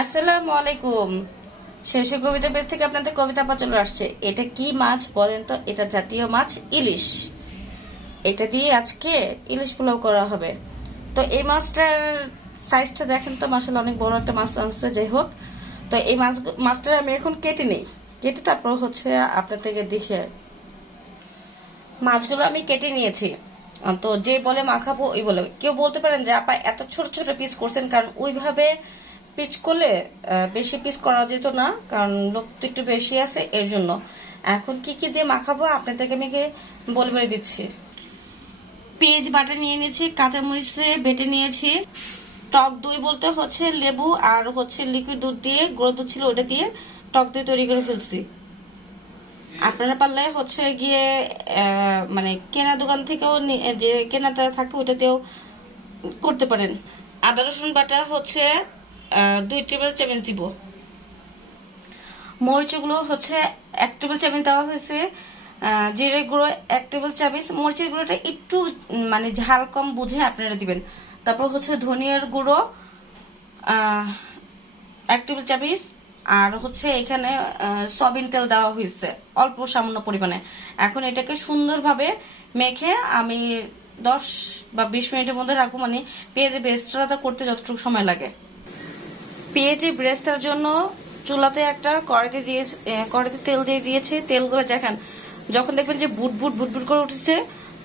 আসসালামু আলাইকুম। শেষে কবিতা পেজ থেকে আপনাদের কবিতা পা চলে আসছে। এটা কি মাছ বলেন তো? এটা জাতীয় মাছ, ইলিশ। এটা দিয়ে আজকে ইলিশ পোলাও করা হবে। তো এই মাছটার সাইজটা দেখেন তো মাসাল অনেক বড় একটা মাছ আছে, যাই হোক। তো এই মাছ, মাছটা আমি এখন কেটে নিই। কেটে তারপর হচ্ছে আপনার থেকে দেখে মাছগুলো আমি কেটে নিয়েছি। তো যে বলে মাখাবো, ওই বলে। কেউ বলতে পারেন যে, আপা, এত ছোট ছোট পিস করছেন, কারণ ওইভাবে পিচ করলে বেশি পিচ করা যেত না, কারণ লোক তো একটু বেশি আছে, এর জন্য। এখন কি কি দিয়ে মাখাবো, আপনাদেরকে আমি বলে বলে দিচ্ছি। পেঁয়াজ বাটা নিয়ে নিয়েছি, কাঁচামরিচে বেটে নিয়েছি। টক দই বলতে হচ্ছে লেবু আর হচ্ছে লিকুইড দুধ দিয়ে, গুঁড়ো দুধ ছিল ওটা দিয়ে টক দই তৈরি করে ফেলছি। আপনারা পারলে হচ্ছে গিয়ে মানে কেনা দোকান থেকেও যে কেনাটা থাকে ওটাতেও করতে পারেন। আদা রসুন বাটা হচ্ছে দুই টেবিল চামচ দিব। মরিচগুলো হচ্ছে এক টেবিল চামচ দেওয়া হয়েছে জিরে গুঁড়ো এক টেবিল চামচ মরিচের গুঁড়োটা একটু মানে ঝাল কম বুঝে আপনারা দিবেন। তারপর হচ্ছে ধনিয়ার গুঁড়ো এক টেবিল চামচ আর হচ্ছে এখানে সয়াবিন তেল দেওয়া হয়েছে, অল্প সামান্য পরিমাণে। এখন এটাকে সুন্দরভাবে মেখে আমি দশ বা বিশ মিনিটের মধ্যে রাখব মানে পেঁয়াজে বেস্টটা করতে যতটুকু সময় লাগে। পেঁয়াজি ব্রেস্তার জন্য চুলাতে একটা কড়াইতে দিয়ে কড়াইতে তেল দিয়ে দিয়েছে। তেলগুলো দেখেন, যখন দেখবেন যে বুট বুট বুট বুট করে উঠেছে,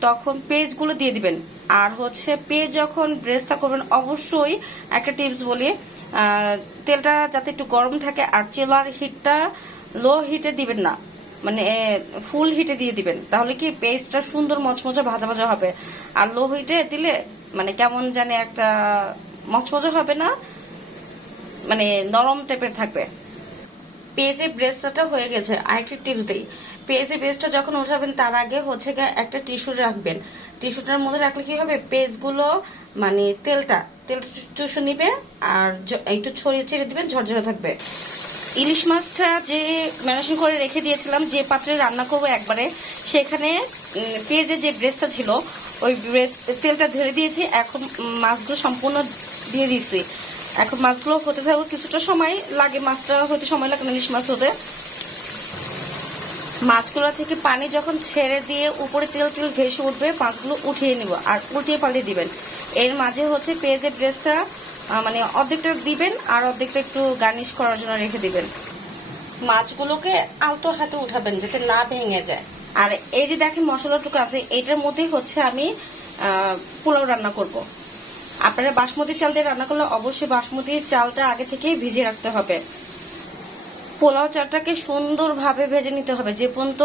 তখন পেঁয়াজগুলো দিয়ে দিবেন। আর হচ্ছে পেজ যখন ব্রেস্তা করবেন, অবশ্যই একটা টিপস বলি তেলটা যাতে একটু গরম থাকে আর চেলার হিটটা লো হিটে দিবেন না। মানে ফুল হিটে দিয়ে দিবেন। তাহলে কি পেস্টটা সুন্দর মচমচে ভাজা ভাজা হবে। আর লো হিটে দিলে মানে কেমন জানে একটা মচমচে হবে না মানে নরম টাইপের থাকবে। পেঁয়াজের ব্রেস্টটা হয়ে গেছে, আরেকটি টিপস দিই। পেজে ব্রেস্টটা যখন উঠাবেন, তার আগে হচ্ছে একটা টিস্যু রাখবেন। টিস্যুটার মধ্যে রাখলে কি হবে? পেজগুলো মানে তেলটা তেলটা চুষে নিবে আর একটু ছড়িয়ে ছেড়ে দিবেন, ঝরঝরে থাকবে। ইলিশ মাছটা যে ম্যারিনেশন করে রেখে দিয়েছিলাম, যে পাত্রে রান্না করব একবারে, সেখানে পেঁয়াজের যে ব্রেস্টটা ছিল, ওই ব্রেস্ট তেলটা ধরে দিয়েছি। এখন মাছগুলো সম্পূর্ণ দিয়ে দিয়েছি। এখন মাছগুলো হতে থাকবে কিছুটা সময় লাগে, মাছটা হতে সময় লাগে ইলিশ মাছ হতে মাছগুলো থেকে পানি যখন ছেড়ে দিয়ে উপরে তেল তেল ভেসে উঠবে, মাছগুলো উঠিয়ে নিব আর উঠিয়ে পালিয়ে দিবেন। এর মাঝে হচ্ছে পেঁয়াজের ড্রেসটা মানে অর্ধেকটা দিবেন আর অর্ধেকটা একটু গার্নিশ করার জন্য রেখে দিবেন। মাছগুলোকে আলতো হাতে উঠাবেন যাতে না ভেঙে যায়। আর এই যে দেখেন মশলাটুকু আছে, এটার মধ্যেই হচ্ছে আমি পোলাও রান্না করব। আপনারা বাসমতি চাল দিয়ে রান্না করলে অবশ্যই বাসমতি চালটা আগে থেকেই ভিজিয়ে রাখতে হবে। পোলাও চালটাকে সুন্দরভাবে ভেজে নিতে হবে। যে পর্যন্ত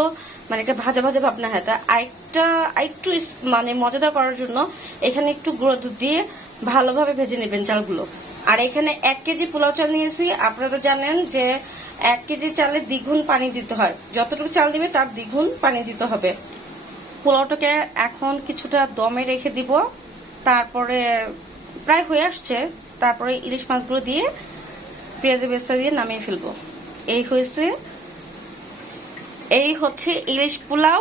মানে একটা ভাজা ভাজা ভাব না হয়, তা আরেকটা, আরেকটু মানে মজাদার করার জন্য এখানে একটু গুঁড়ো দুধ দিয়ে ভালোভাবে ভেজে নেবেন চালগুলো। আর এখানে এক কেজি পোলাও চাল নিয়েছি। আপনারা তো জানেন যে এক কেজি চালে দ্বিগুণ পানি দিতে হয়। যতটুকু চাল দিবে তার দ্বিগুণ পানি দিতে হবে। পোলাওটাকে এখন কিছুটা দমে রেখে দিব। তারপরে প্রায় হয়ে আসছে। তারপরে ইলিশ মাছগুলো দিয়ে পেঁয়াজে বেস্তা দিয়ে নামিয়ে ফেলব। এই হয়েছে, এই হচ্ছে ইলিশ পোলাও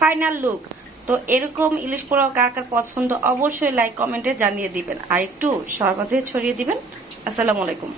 ফাইনাল লুক। তো এরকম ইলিশ পোলাও কার কার পছন্দ অবশ্যই লাইক, কমেন্টে জানিয়ে দিবেন। আর একটু সর্বাধিক ছড়িয়ে দিবেন। আসসালামু আলাইকুম।